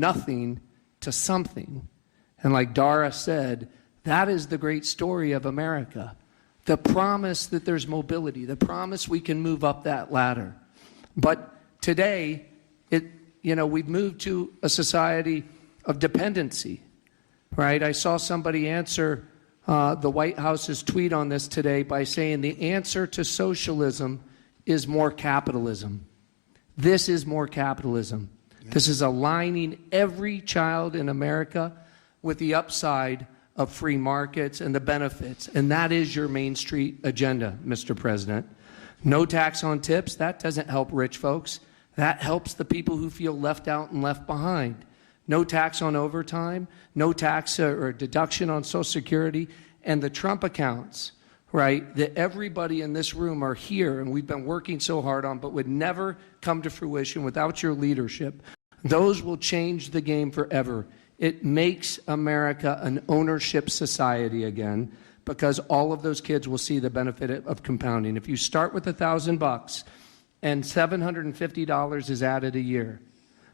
nothing to something. And like Dara said, that is the great story of America. The promise that there's mobility, the promise we can move up that ladder. But today, we've moved to a society of dependency, right? I saw somebody answer the White House's tweet on this today by saying the answer to socialism is more capitalism. This is more capitalism. Yeah. This is aligning every child in America with the upside of free markets and the benefits. And that is your Main Street agenda, Mr. President. No tax on tips, that doesn't help rich folks. That helps the people who feel left out and left behind. No tax on overtime, no tax or deduction on Social Security, and the Trump accounts, right, that everybody in this room are here and we've been working so hard on, but would never come to fruition without your leadership. Those will change the game forever. It makes America an ownership society again, because all of those kids will see the benefit of compounding. If you start with $1,000 and $750 is added a year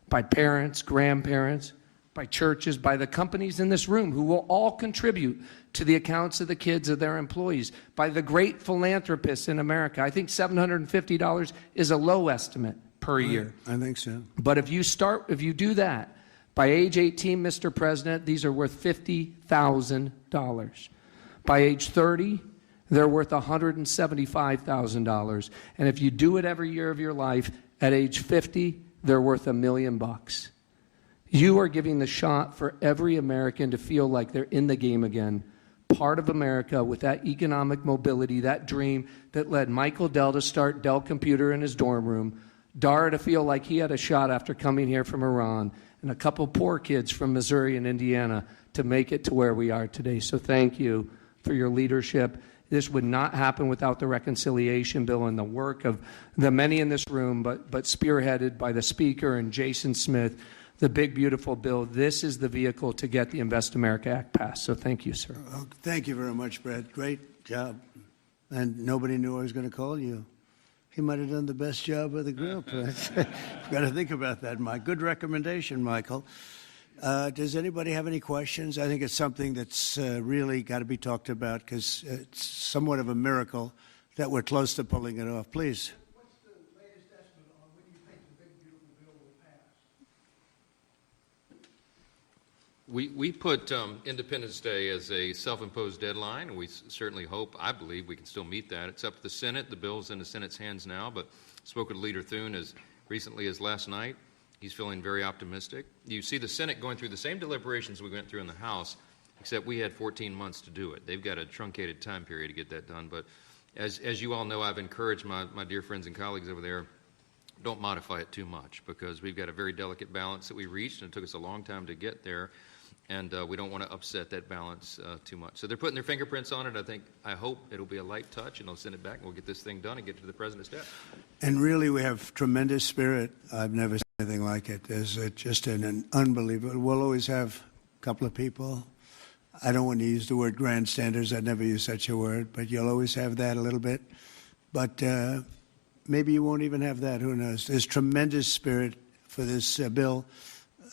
by parents, grandparents, by churches, by the companies in this room who will all contribute to the accounts of the kids of their employees, by the great philanthropists in America. I think $750 is a low estimate per year. I think so. But if you do that, by age 18, Mr. President, these are worth $50,000. By age 30, they're worth $175,000. And if you do it every year of your life, at age 50, they're worth $1 million. You are giving the shot for every American to feel like they're in the game again, part of America with that economic mobility, that dream that led Michael Dell to start Dell Computer in his dorm room, Dara to feel like he had a shot after coming here from Iran, and a couple poor kids from Missouri and Indiana to make it to where we are today. So thank you for your leadership. This would not happen without the reconciliation bill and the work of the many in this room, but spearheaded by the Speaker and Jason Smith, the big, beautiful bill. This is the vehicle to get the Invest America Act passed. So thank you, sir. Thank you very much, Brett. Great job. And nobody knew I was going to call you. He might have done the best job of the group. Got to think about that, Mike. Good recommendation, Michael. Does anybody have any questions? I think it's something that's really got to be talked about, because it's somewhat of a miracle that we're close to pulling it off. Please. What's the latest estimate on when you think the big, beautiful bill will pass? We put Independence Day as a self-imposed deadline, and we certainly hope, I believe, we can still meet that. It's up to the Senate. The bill's in the Senate's hands now, but I spoke with Leader Thune as recently as last night. He's feeling very optimistic. You see the Senate going through the same deliberations we went through in the House, except we had 14 months to do it. They've got a truncated time period to get that done. But as you all know, I've encouraged my dear friends and colleagues over there, don't modify it too much, because we've got a very delicate balance that we reached, and it took us a long time to get there. And we don't want to upset that balance too much. So they're putting their fingerprints on it. I hope it'll be a light touch, and they'll send it back, and we'll get this thing done and get to the President's desk. And really, we have tremendous spirit. I've never seen anything like it. There's just an unbelievable. We'll always have a couple of people. I don't want to use the word grandstanders. I'd never use such a word, but you'll always have that a little bit. But maybe you won't even have that. Who knows? There's tremendous spirit for this bill.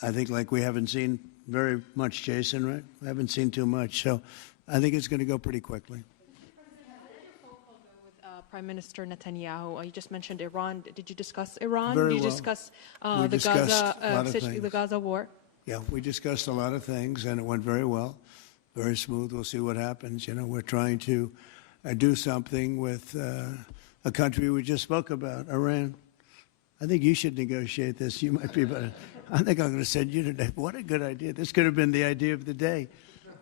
I think like we haven't seen very much, Jason, right? We haven't seen too much. So I think it's going to go pretty quickly. Prime Minister Netanyahu, you just mentioned Iran. Did you discuss Iran? Very Did you well. discuss the Gaza war? Yeah, we discussed a lot of things, and it went very well, very smooth. We'll see what happens. You know, we're trying to do something with a country we just spoke about, Iran. I think you should negotiate this. You might be better. I think I'm going to send you today. What a good idea. This could have been the idea of the day.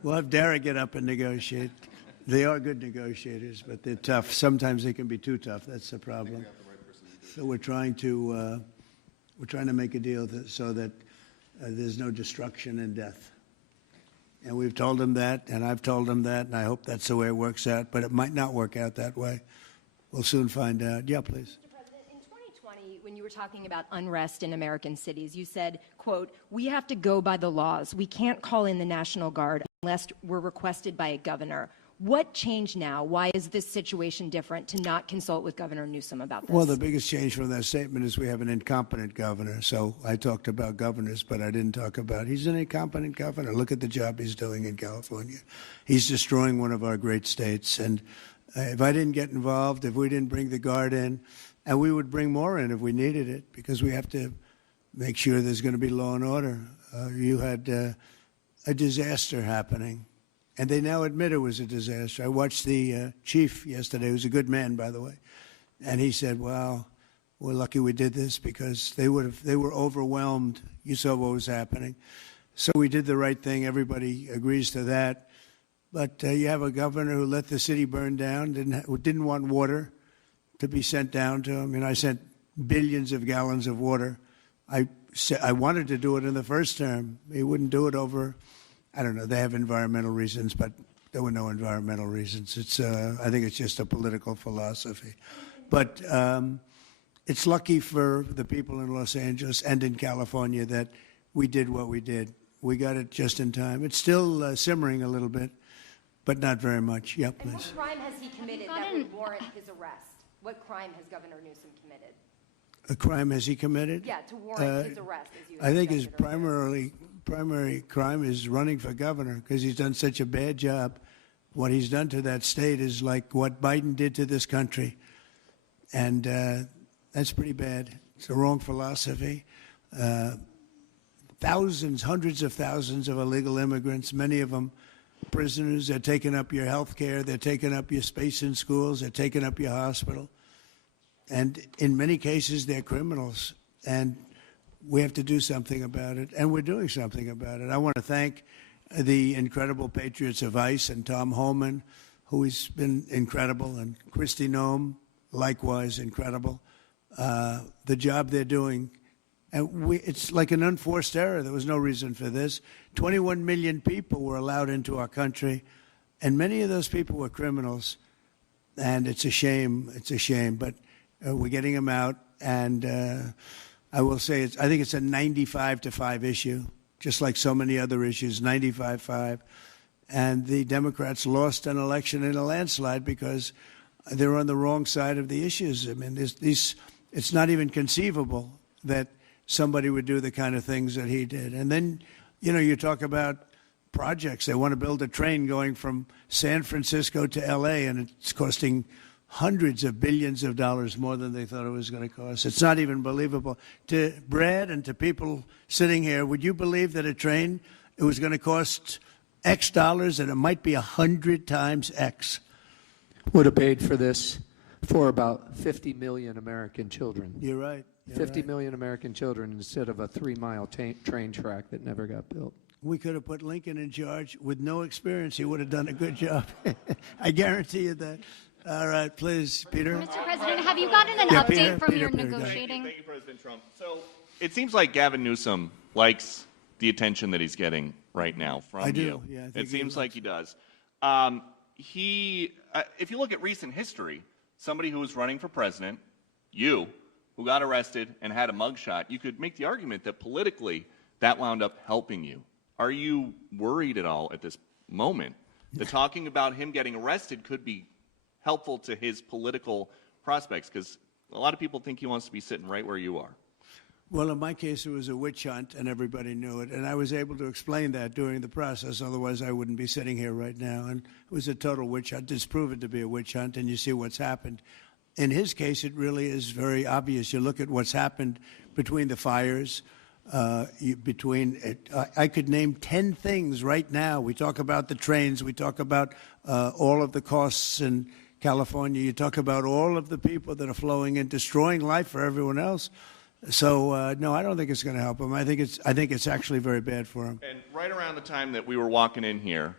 We'll have Dara get up and negotiate. They are good negotiators, but they're tough. Sometimes they can be too tough. That's the problem. So we're trying to make a deal so that there's no destruction and death. And we've told them that, and I've told them that, and I hope that's the way it works out. But it might not work out that way. We'll soon find out. Yeah, please. When you were talking about unrest in American cities, you said, quote, "We have to go by the laws. We can't call in the National Guard unless we're requested by a governor." What changed now? Why is this situation different to not consult with Governor Newsom about this? Well, the biggest change from that statement is we have an incompetent governor. So I talked about governors, but I didn't talk about he's an incompetent governor. Look at the job he's doing in California. He's destroying one of our great states. And if I didn't get involved, if we didn't bring the Guard in, and we would bring more in if we needed it, because we have to make sure there's going to be law and order. You had a disaster happening. And they now admit it was a disaster. I watched the chief yesterday, who's a good man, by the way, and he said, "Wow, we're lucky we did this because they were overwhelmed. You saw what was happening, so we did the right thing. Everybody agrees to that. But you have a governor who let the city burn down, didn't want water to be sent down to him. And I sent billions of gallons of water. I wanted to do it in the first term. He wouldn't do it over." I don't know. They have environmental reasons, but there were no environmental reasons. I think it's just a political philosophy. But it's lucky for the people in Los Angeles and in California that we did what we did. We got it just in time. It's still simmering a little bit, but not very much. Yeah, please. And what crime has he committed that would warrant his arrest? What crime has Governor Newsom committed? A crime has he committed? Yeah, to warrant his arrest, as you I think his suggested primary crime is running for governor because he's done such a bad job. What he's done to that state is like what Biden did to this country. And that's pretty bad. It's the wrong philosophy. Thousands, hundreds of thousands of illegal immigrants, many of them prisoners. They're taking up your health care. They're taking up your space in schools. They're taking up your hospital. And in many cases, they're criminals. And we have to do something about it, and we're doing something about it. I want to thank the incredible patriots of ICE and Tom Homan, who has been incredible, and Kristi Noem, likewise incredible. The job they're doing, and it's like an unforced error. There was no reason for this. 21 million people were allowed into our country, and many of those people were criminals, and it's a shame. It's a shame, but we're getting them out, and I will say, I think it's a 95-5 issue, just like so many other issues, 95-5. And the Democrats lost an election in a landslide because they're on the wrong side of the issues. I mean, it's not even conceivable that somebody would do the kind of things that he did. And then, you talk about projects. They want to build a train going from San Francisco to L.A., and it's costing hundreds of billions of dollars more than they thought it was going to cost. It's not even believable. To Brad and to people sitting here, would you believe that a train, it was going to cost X dollars and it might be 100 times X? Would have paid for this for about 50 million American children. You're right. 50 million American children instead of a 3-mile train track that never got built. We could have put Lincoln in charge with no experience. He would have done a good job. I guarantee you that. All right, please, Peter. Mr. President, have you gotten an update from your negotiating? Thank you, President Trump. So it seems like Gavin Newsom likes the attention that he's getting right now from you. Yeah, I think it seems like he does. If you look at recent history, somebody who was running for president, who got arrested and had a mugshot, you could make the argument that politically that wound up helping you. Are you worried at all at this moment that talking about him getting arrested could be helpful to his political prospects? Because a lot of people think he wants to be sitting right where you are. Well, in my case, it was a witch hunt, and everybody knew it. And I was able to explain that during the process. Otherwise, I wouldn't be sitting here right now. And it was a total witch hunt. It's proven to be a witch hunt, and you see what's happened. In his case, it really is very obvious. You look at what's happened between the fires, I could name 10 things right now. We talk about the trains. We talk about all of the costs in California. You talk about all of the people that are flowing in, destroying life for everyone else. So no, I don't think it's going to help him. I think it's actually very bad for him. And right around the time that we were walking in here,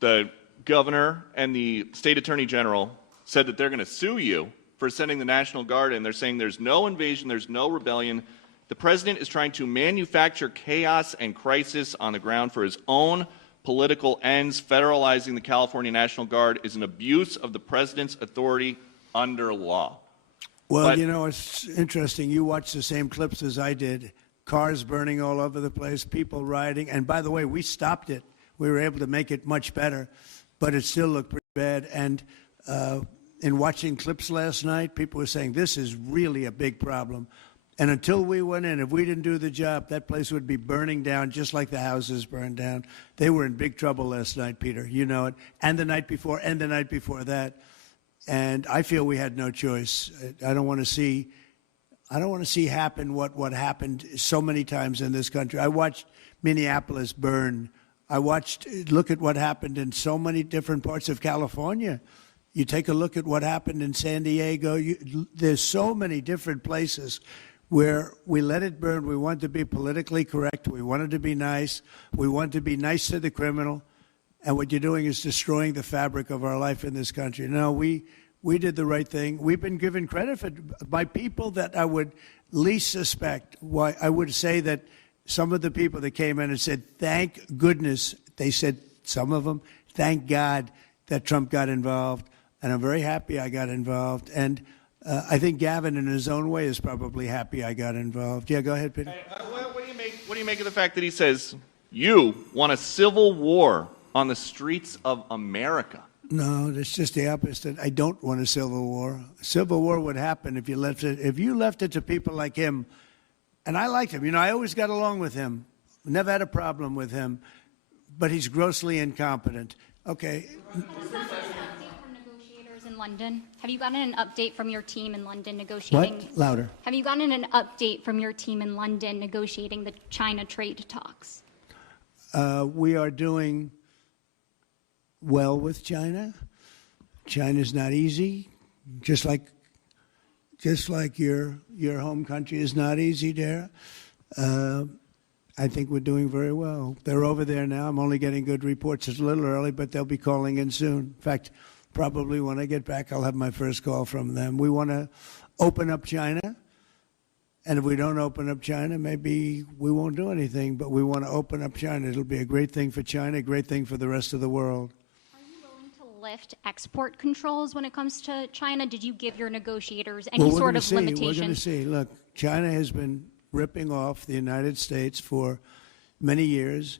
the governor and the state attorney general said that they're going to sue you for sending the National Guard in. They're saying there's no invasion, there's no rebellion. The president is trying to manufacture chaos and crisis on the ground for his own political ends. Federalizing the California National Guard is an abuse of the president's authority under law. Well, it's interesting. You watched the same clips as I did. Cars burning all over the place, people rioting. And by the way, we stopped it. We were able to make it much better, but it still looked pretty bad. And in watching clips last night, people were saying this is really a big problem. And until we went in, if we didn't do the job, that place would be burning down just like the houses burned down. They were in big trouble last night, Peter. You know it. And the night before, and the night before that. And I feel we had no choice. I don't want to see happen what happened so many times in this country. I watched Minneapolis burn. Look at what happened in so many different parts of California. You take a look at what happened in San Diego. There's so many different places where we let it burn. We want to be politically correct. We wanted to be nice. We want to be nice to the criminal. And what you're doing is destroying the fabric of our life in this country. No, we did the right thing. We've been given credit by people that I would least suspect. Why I would say that some of the people that came in and said, thank goodness, they said, some of them, thank God that Trump got involved. And I'm very happy I got involved. And I think Gavin, in his own way, is probably happy I got involved. Yeah, go ahead, Peter. What do you make of the fact that he says, you want a civil war on the streets of America? No, that's just the opposite. I don't want a civil war. A civil war would happen if you left it to people like him. And I liked him. You know, I always got along with him. Never had a problem with him. But he's grossly incompetent. Okay. In London? Have you gotten an update from your team in London negotiating? What? Louder. Have you gotten an update from your team in London negotiating the China trade talks? We are doing well with China. China's not easy, just like your home country is not easy there. I think we're doing very well. They're over there now. I'm only getting good reports. It's a little early, but they'll be calling in soon. In fact, probably when I get back, I'll have my first call from them. We want to open up China. And if we don't open up China, maybe we won't do anything. But we want to open up China. It'll be a great thing for China, a great thing for the rest of the world. Are you willing to lift export controls when it comes to China? Did you give your negotiators any sort of limitations? We're going to see. Look, China has been ripping off the United States for many years.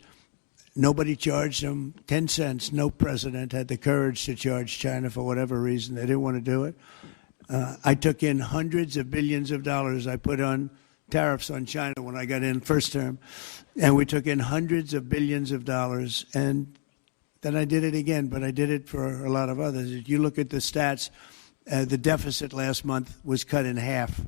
Nobody charged them 10 cents. No president had the courage to charge China for whatever reason. They didn't want to do it. I took in hundreds of billions of dollars. I put on tariffs on China when I got in first term. And we took in hundreds of billions of dollars. And then I did it again, but I did it for a lot of others. If you look at the stats, the deficit last month was cut in half.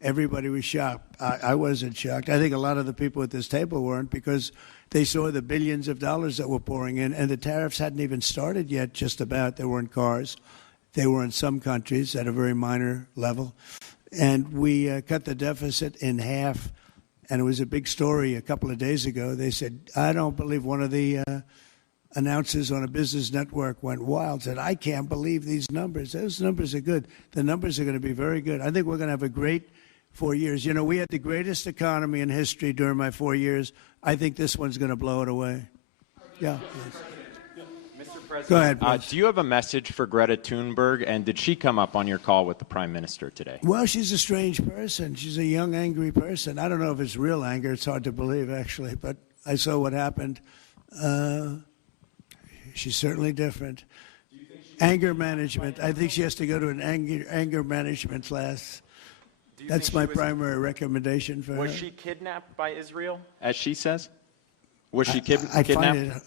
Everybody was shocked. I wasn't shocked. I think a lot of the people at this table weren't, because they saw the billions of dollars that were pouring in, and the tariffs hadn't even started yet, just about. They were in cars. They were in some countries at a very minor level. And we cut the deficit in half, and it was a big story a couple of days ago. They said, I don't believe, one of the announcers on a business network went wild, said, I can't believe these numbers. Those numbers are good. The numbers are going to be very good. I think we're going to have a great 4 years. You know, we had the greatest economy in history during my 4 years. I think this one's going to blow it away. Yeah. Mr. President, go ahead, do you have a message for Greta Thunberg, and did she come up on your call with the Prime Minister today? Well, she's a strange person. She's a young, angry person. I don't know if it's real anger. It's hard to believe, actually, but I saw what happened. She's certainly different. Anger management. I think she has to go to an anger management class. That's my primary recommendation for her. Was she kidnapped by Israel, as she says? Was she kidnapped?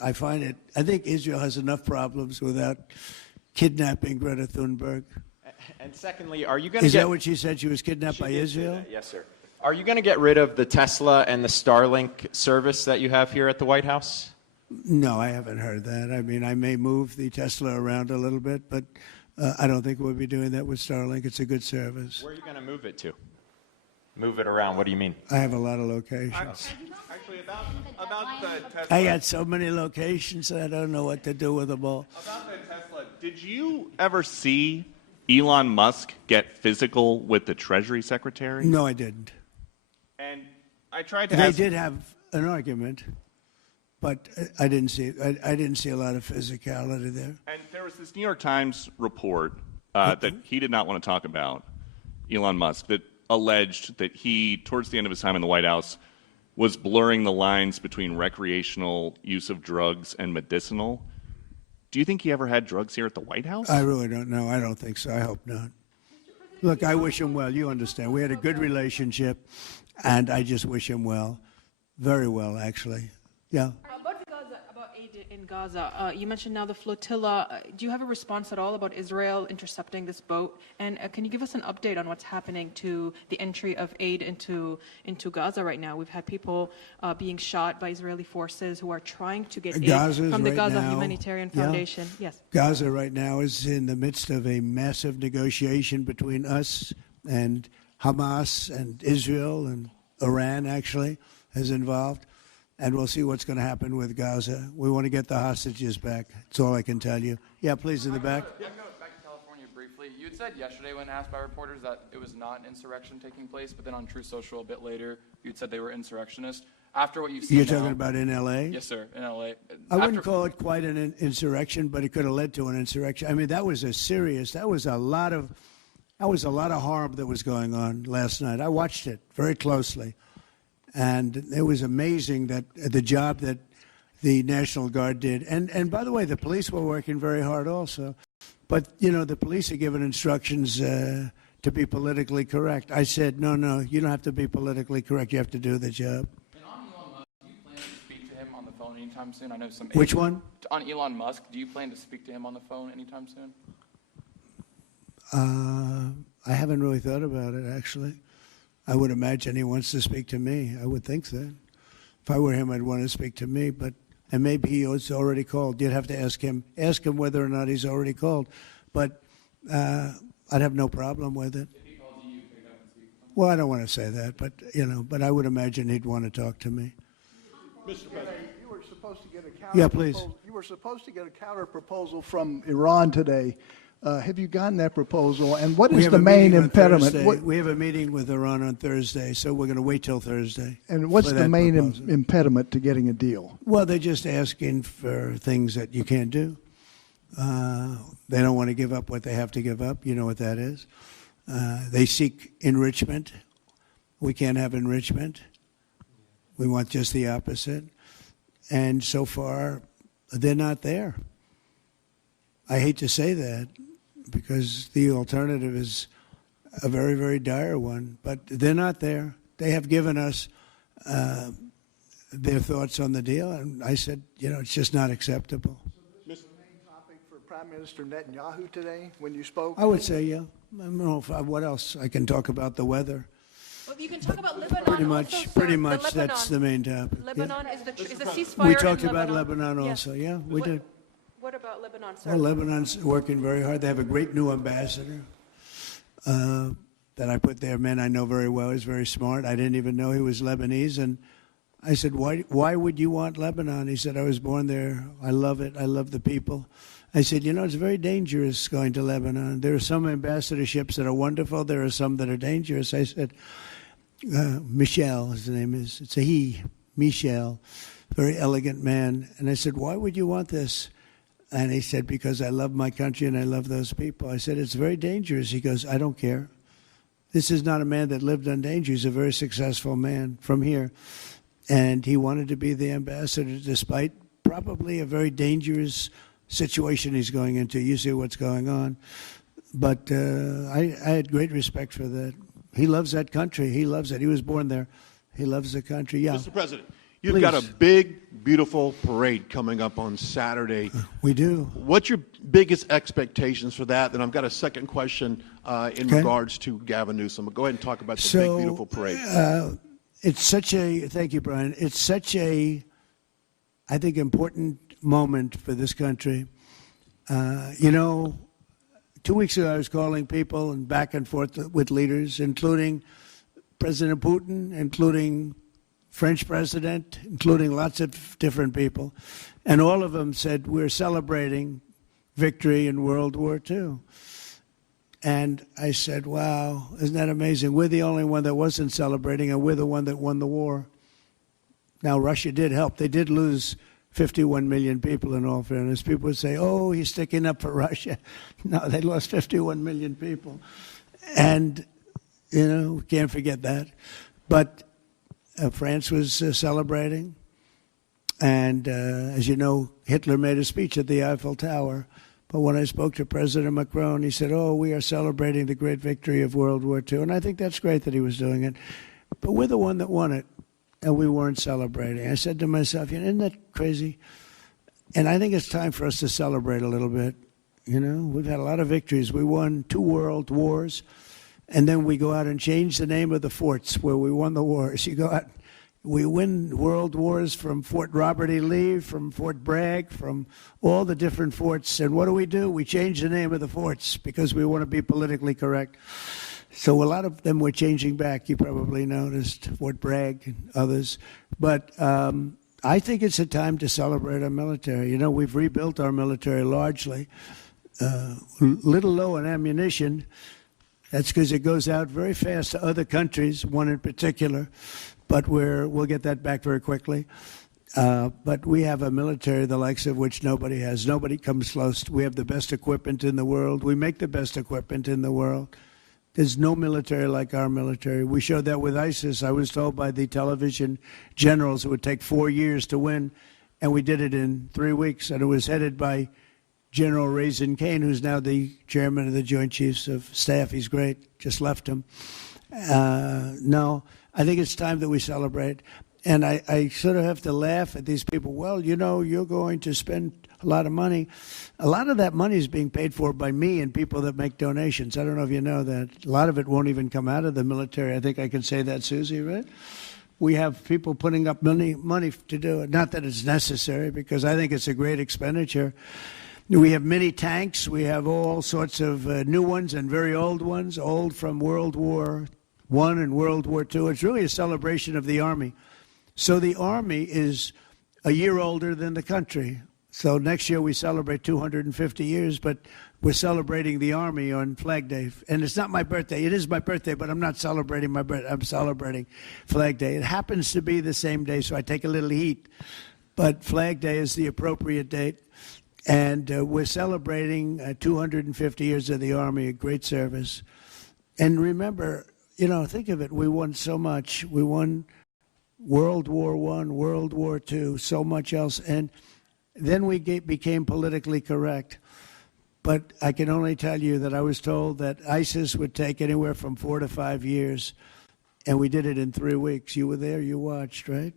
I find it. I think Israel has enough problems without kidnapping Greta Thunberg. And secondly, are you going to Is that what she said? She was kidnapped by Israel? Yes, sir. Are you going to get rid of the Tesla and the Starlink service that you have here at the White House? No, I haven't heard that. I mean, I may move the Tesla around a little bit, but I don't think we'll be doing that with Starlink. It's a good service. Where are you going to move it to? Move it around. What do you mean? I have a lot of locations. Actually, about the Tesla. I got so many locations, I don't know what to do with them all. About the Tesla, did you ever see Elon Musk get physical with the Treasury Secretary? No, I didn't. And I tried to They ask... did have an argument, but I didn't see I didn't see a lot of physicality there. And there was this New York Times report that he did not want to talk about, Elon Musk, that alleged that he, towards the end of his time in the White House, was blurring the lines between recreational use of drugs and medicinal. Do you think he ever had drugs here at the White House? I really don't know. I don't think so. I hope not. Look, I wish him well. You understand. We had a good relationship, and I just wish him well. Very well, actually. Yeah. About aid in Gaza, you mentioned now the flotilla. Do you have a response at all about Israel intercepting this boat? And can you give us an update on what's happening to the entry of aid into Gaza right now? We've had people being shot by Israeli forces who are trying to get aid from the Gaza Humanitarian Foundation. Yes. Gaza right now is in the midst of a massive negotiation between us and Hamas and Israel, and Iran actually is involved. And we'll see what's going to happen with Gaza. We want to get the hostages back. That's all I can tell you. Yeah, please, in the back. I can go back to California briefly. You had said yesterday when asked by reporters that it was not an insurrection taking place, but then on True Social a bit later, you'd said they were insurrectionists. After what you've seen You're talking about in L.A.? Yes, sir, in L.A. I wouldn't call it quite an insurrection, but it could have led to an insurrection. I mean, that was a lot of harm that was going on last night. I watched it very closely. And it was amazing that the job that the National Guard did. And by the way, the police were working very hard also. But, you know, the police are given instructions to be politically correct. I said, no, you don't have to be politically correct. You have to do the job. And on Elon Musk, do you plan to speak to him on the phone anytime soon? I know some. Which one? On Elon Musk, do you plan to speak to him on the phone anytime soon? I haven't really thought about it, actually. I would imagine he wants to speak to me. I would think that. If I were him, I'd want to speak to me. And maybe he was already called. You'd have to ask him whether or not he's already called. But I'd have no problem with it. If he calls you, pick up and speak to him? Well, I don't want to say that, but I would imagine he'd want to talk to me. Mr. President, you were supposed to get a counter. Yeah, please. You were supposed to get a counter proposal from Iran today. Have you gotten that proposal? And what is the main impediment? We have a meeting with Iran on Thursday, so we're going to wait till Thursday. And what's the main impediment to getting a deal? Well, they're just asking for things that you can't do. They don't want to give up what they have to give up. You know what that is. They seek enrichment. We can't have enrichment. We want just the opposite. And so far, they're not there. I hate to say that, because the alternative is a very, very dire one. But they're not there. They have given us their thoughts on the deal, and I said, it's just not acceptable. So this is the main topic for Prime Minister Netanyahu today when you spoke? I would say, yeah. I don't know what else. I can talk about the weather. Well, you can talk about Lebanon. Pretty much that's the main topic. Lebanon is the ceasefire. We talked about Lebanon also, yeah, we did. What about Lebanon, sir? Well, Lebanon's working very hard. They have a great new ambassador that I put there. Man I know very well. He's very smart. I didn't even know he was Lebanese. And I said, why would you want Lebanon? He said, I was born there. I love it. I love the people. I said, it's very dangerous going to Lebanon. There are some ambassadorships that are wonderful. There are some that are dangerous. I said, Michel, his name is. It's a he, Michel, very elegant man. And I said, why would you want this? And he said, because I love my country and I love those people. I said, it's very dangerous. He goes, I don't care. This is not a man that lived on danger. He's a very successful man from here. And he wanted to be the ambassador despite probably a very dangerous situation he's going into. You see what's going on. But I had great respect for that. He loves that country. He loves it. He was born there. He loves the country. Yeah. Mr. President. You've got a big, beautiful parade coming up on Saturday. We do. What's your biggest expectations for that? Then I've got a second question in regards to Gavin Newsom. Go ahead and talk about the big, beautiful parade. Thank you, Brian. It's such a, I think, important moment for this country. 2 weeks ago I was calling people and back and forth with leaders, including President Putin, including French president, including lots of different people. And all of them said, we're celebrating victory in World War II. And I said, wow, isn't that amazing? We're the only one that wasn't celebrating, and we're the one that won the war. Now, Russia did help. They did lose 51 million people, in all fairness. People would say, oh, he's sticking up for Russia. No, they lost 51 million people. And, we can't forget that. But France was celebrating. And as you know, Hitler made a speech at the Eiffel Tower. But when I spoke to President Macron, he said, oh, we are celebrating the great victory of World War II. And I think that's great that he was doing it. But we're the one that won it, and we weren't celebrating. I said to myself, isn't that crazy? And I think it's time for us to celebrate a little bit. We've had a lot of victories. We won 2 world wars, and then we go out and change the name of the forts where we won the wars. You go out, we win world wars from Fort Robert E. Lee, from Fort Bragg, from all the different forts. And what do? We change the name of the forts because we want to be politically correct. So a lot of them we're changing back. You probably noticed Fort Bragg and others. But I think it's a time to celebrate our military. We've rebuilt our military largely. Little low on ammunition. That's because it goes out very fast to other countries, one in particular. But we'll get that back very quickly. But we have a military the likes of which nobody has. Nobody comes close. We have the best equipment in the world. We make the best equipment in the world. There's no military like our military. We showed that with ISIS. I was told by the television generals it would take 4 years to win, and we did it in 3 weeks. And it was headed by General Raisin Kane, who's now the chairman of the Joint Chiefs of Staff. He's great. Just left him. No, I think it's time that we celebrate. And I sort of have to laugh at these people. Well, you're going to spend a lot of money. A lot of that money is being paid for by me and people that make donations. I don't know if you know that. A lot of it won't even come out of the military. I think I can say that, Susie, right? We have people putting up money to do it. Not that it's necessary, because I think it's a great expenditure. We have many tanks. We have all sorts of new ones and very old ones, old from World War I and World War II. It's really a celebration of the Army. So the Army is a year older than the country. So next year we celebrate 250 years, but we're celebrating the Army on Flag Day. And it's not my birthday. It is my birthday, but I'm not celebrating my birthday. I'm celebrating Flag Day. It happens to be the same day, so I take a little heat. But Flag Day is the appropriate date. And we're celebrating 250 years of the Army, a great service. And remember, think of it. We won so much. We won World War I, World War II, so much else. And then we became politically correct. But I can only tell you that I was told that ISIS would take anywhere from 4 to 5 years, and we did it in 3 weeks. You were there, you watched, right?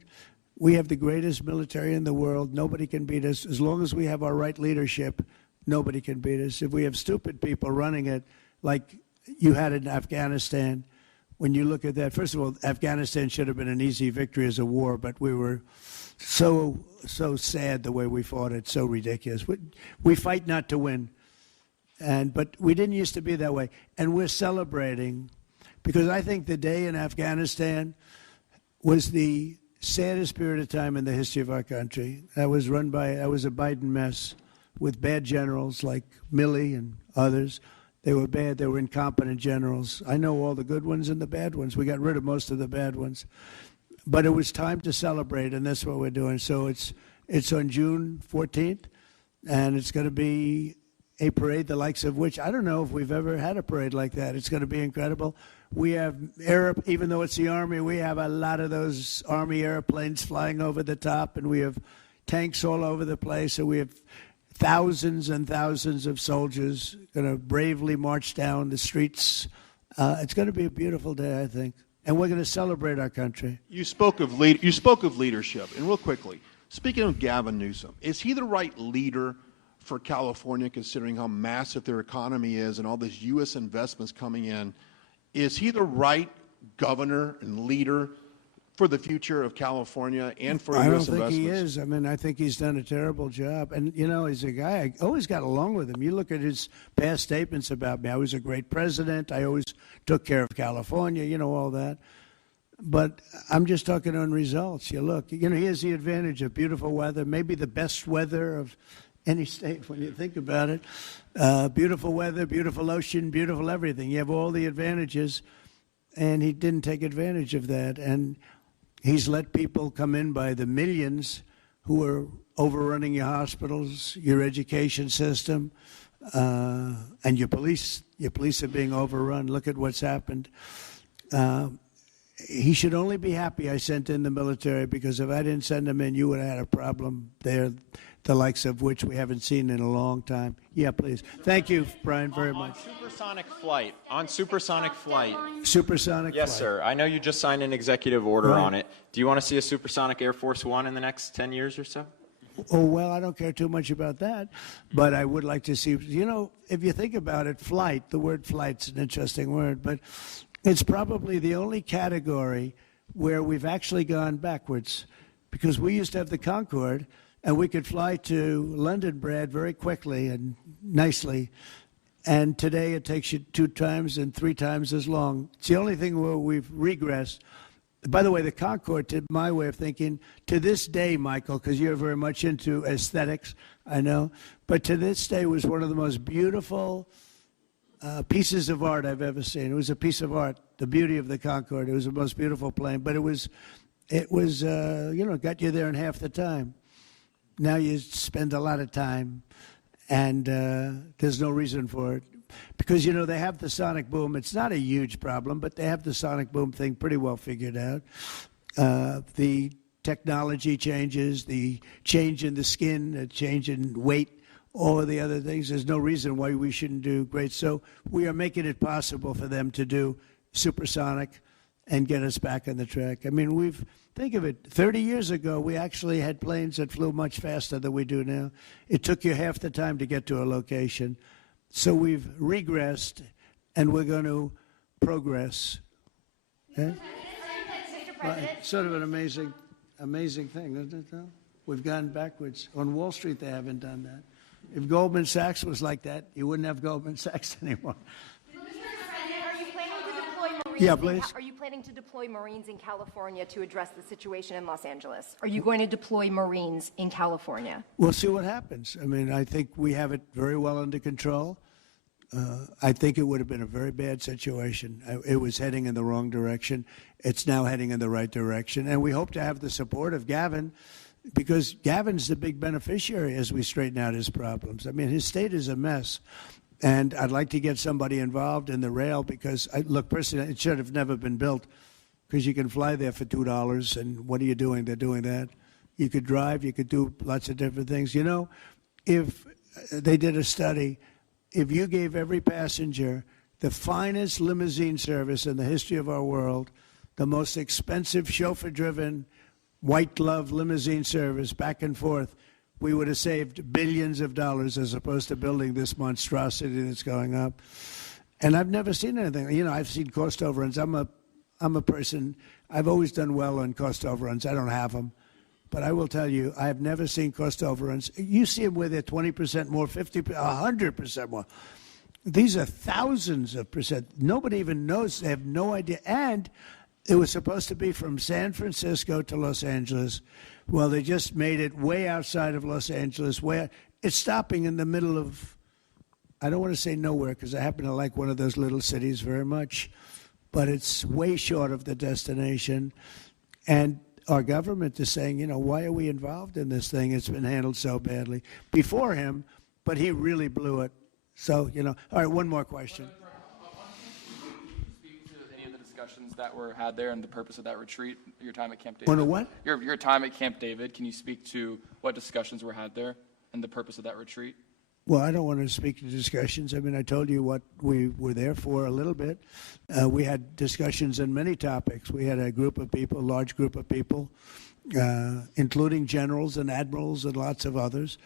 We have the greatest military in the world. Nobody can beat us. As long as we have our right leadership, nobody can beat us. If we have stupid people running it, like you had in Afghanistan, when you look at that, first of all, Afghanistan should have been an easy victory as a war, but we were so sad the way we fought it, so ridiculous. We fight not to win, but we didn't used to be that way. And we're celebrating, because I think the day in Afghanistan was the saddest period of time in the history of our country. That was a Biden mess with bad generals like Milley and others. They were bad. They were incompetent generals. I know all the good ones and the bad ones. We got rid of most of the bad ones. But it was time to celebrate, and that's what we're doing. So it's on June 14th, and it's going to be a parade the likes of which I don't know if we've ever had a parade like that. It's going to be incredible. We have even though it's the Army, we have a lot of those Army airplanes flying over the top, and we have tanks all over the place, and we have thousands and thousands of soldiers going to bravely march down the streets. It's going to be a beautiful day, I think, and we're going to celebrate our country. You spoke of leadership, and real quickly, speaking of Gavin Newsom, is he the right leader for California, considering how massive their economy is and all these U.S. investments coming in? Is he the right governor and leader for the future of California and for U.S. investments? I don't think he is. I mean, I think he's done a terrible job. And, he's a guy, I always got along with him. You look at his past statements about me. I was a great president. I always took care of California, all that. But I'm just talking on results. You look, he has the advantage of beautiful weather, maybe the best weather of any state when you think about it. Beautiful weather, beautiful ocean, beautiful everything. You have all the advantages, and he didn't take advantage of that. And he's let people come in by the millions who are overrunning your hospitals, your education system, and your police. Your police are being overrun. Look at what's happened. he should only be happy I sent in the military, because if I didn't send them in, you would have had a problem there, the likes of which we haven't seen in a long time. Yeah, please. Thank you, Brian, very much. Supersonic flight. On supersonic flight. Supersonic Yes, flight. sir. I know you just signed an executive order Right. on it. Do you want to see a supersonic Air Force One in the next 10 years or so? Oh, well, I don't care too much about that, but I would like to see, you know, if you think about it, flight, the word flight's an interesting word, but it's probably the only category where we've actually gone backwards, because we used to have the Concorde, and we could fly to London, Brad, very quickly and nicely, and today it takes you 2 times and 3 times as long. It's the only thing where we've regressed. By the way, the Concorde, to my way of thinking, to this day, Michael, because you're very much into aesthetics, I know, but to this day was one of the most beautiful pieces of art I've ever seen. It was a piece of art, the beauty of the Concorde. It was the most beautiful plane, but it was you know, got you there in half the time. Now you spend a lot of time, and there's no reason for it. Because, you know, they have the sonic boom. It's not a huge problem, but they have the sonic boom thing pretty well figured out. The technology changes, the change in the skin, the change in weight, all of the other things. There's no reason why we shouldn't do great. So we are making it possible for them to do supersonic and get us back on the track. I mean, think of it, 30 years ago, we actually had planes that flew much faster than we do now. It took you half the time to get to a location. So we've regressed, and we're going to progress. Eh? Right. Sort of an amazing thing, isn't it, though? We've gone backwards. On Wall Street, they haven't done that. If Goldman Sachs was like that, you wouldn't have Goldman Sachs anymore. Are you planning to deploy Marines? Yeah, please. Are you planning to deploy Marines in California to address the situation in Los Angeles? Are you going to deploy Marines in California? We'll see what happens. I mean, I think we have it very well under control. I think it would have been a very bad situation. It was heading in the wrong direction. It's now heading in the right direction. And we hope to have the support of Gavin, because Gavin's the big beneficiary as we straighten out his problems. I mean, his state is a mess. And I'd like to get somebody involved in the rail, because, look, personally, it should have never been built, because you can fly there for $2, and what are you doing? They're doing that. You could drive. You could do lots of different things. You know, if they did a study, if you gave every passenger the finest limousine service in the history of our world, the most expensive chauffeur-driven, white-glove limousine service back and forth, we would have saved billions of dollars as opposed to building this monstrosity that's going up. And I've never seen anything. You know, I've seen cost overruns. I'm a person, I've always done well on cost overruns. I don't have them. But I will tell you, I have never seen cost overruns. You see them where they're 20% more, 50%, 100% more. These are thousands of percent. Nobody even knows. They have no idea. And it was supposed to be from San Francisco to Los Angeles. Well, they just made it way outside of Los Angeles. It's stopping in the middle of, I don't want to say nowhere, because I happen to like one of those little cities very much, but it's way short of the destination. And our government is saying, you know, why are we involved in this thing? It's been handled so badly. Before him, but he really blew it. So, you know, all right, one more question. Speak to any of the discussions that were had there and the purpose of that retreat, your time at Camp David. On a what? Your time at Camp David. Can you speak to what discussions were had there and the purpose of that retreat? Well, I don't want to speak to discussions. I mean, I told you what we were there for a little bit. We had discussions on many topics. We had a group of people, a large group of people, including generals and admirals and lots of others.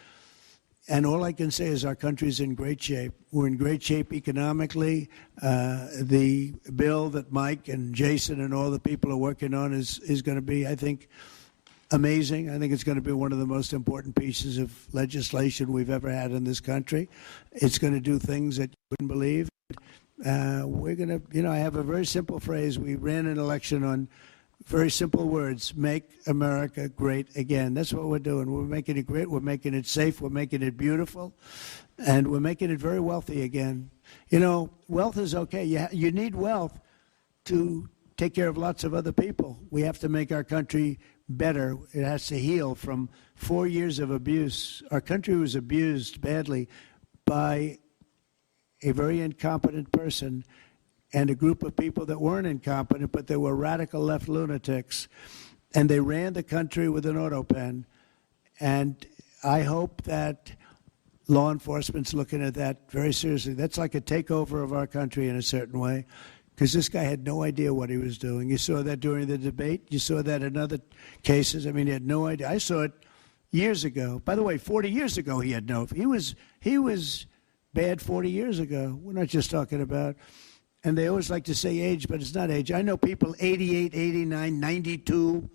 And all I can say is our country's in great shape. We're in great shape economically. The bill that Mike and Jason and all the people are working on is going to be, I think, amazing. I think it's going to be one of the most important pieces of legislation we've ever had in this country. It's going to do things that you wouldn't believe. We're going to, you know, I have a very simple phrase. We ran an election on very simple words: make America great again. That's what we're doing. We're making it great. We're making it safe. We're making it beautiful. And we're making it very wealthy again. You know, wealth is okay. You need wealth to take care of lots of other people. We have to make our country better. It has to heal from 4 years of abuse. Our country was abused badly by a very incompetent person and a group of people that weren't incompetent, but they were radical left lunatics, and they ran the country with an auto pen. And I hope that law enforcement's looking at that very seriously. That's like a takeover of our country in a certain way, because this guy had no idea what he was doing. You saw that during the debate. You saw that in other cases. I mean, he had no idea. I saw it years ago. By the way, 40 years ago, he had no. He was bad 40 years ago. We're not just talking about. And they always like to say age, but it's not age. I know people 88, 89, 92.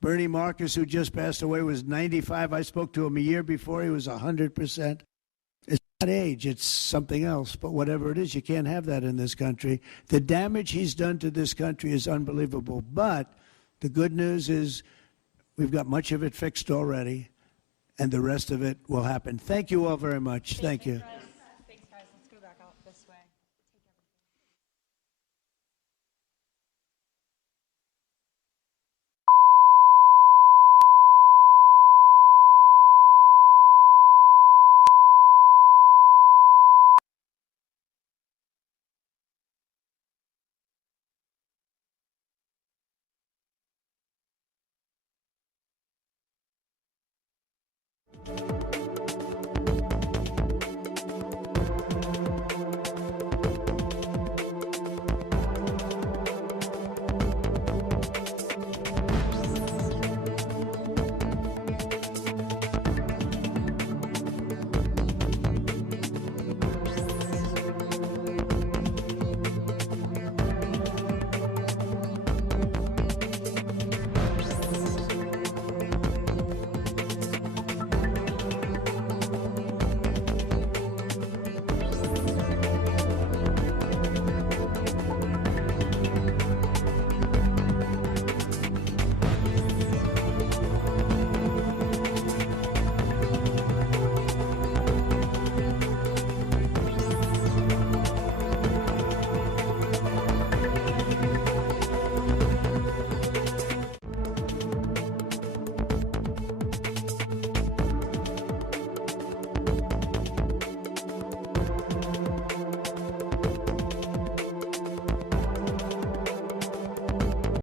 Bernie Marcus, who just passed away, was 95. I spoke to him a year before. He was 100%. It's not age. It's something else. But whatever it is, you can't have that in this country. The damage he's done to this country is unbelievable. But the good news is we've got much of it fixed already, and the rest of it will happen. Thank you all very much. Thank you.